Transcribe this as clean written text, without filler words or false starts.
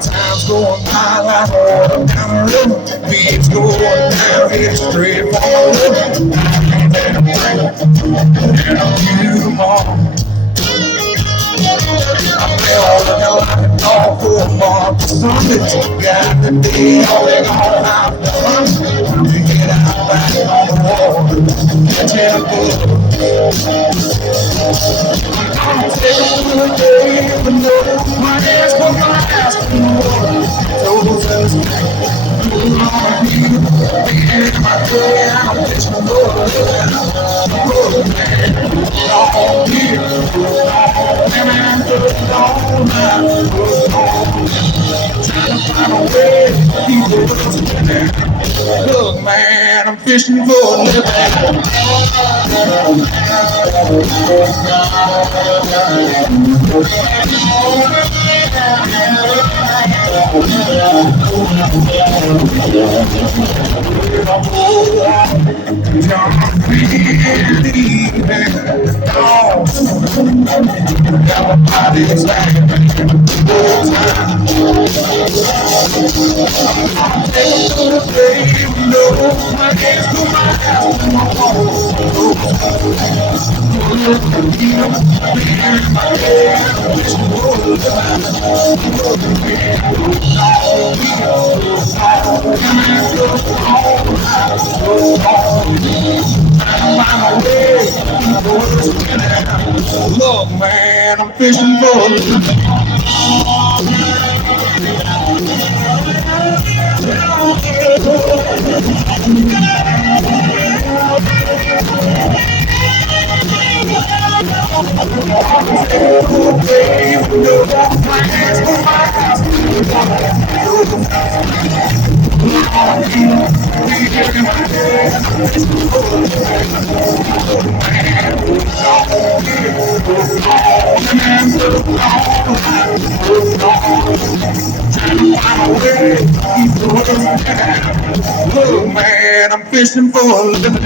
Time's going by like water down the river. Beats going down here straight for my river. And I'm you tomorrow. I feel like a dog for a month. Something got to be all in all out the front. To get out back on the wall. Tell I'm taking a day, but no, my hands for my ass for more. Those us, my day, I'm just a little man. All here, look, man, I'm fishing for a living. Everybody's like look, man, I'm fishing for a living. Look, man, I'm fishing for a living.